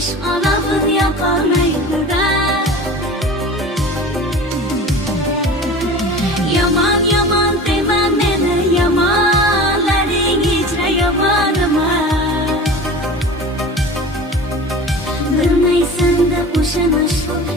ish olabin yoqolmaydi-da. Yomon yomon dema meni, yomonlaring ichra yomonima. Bilmaysan-da o'shani shu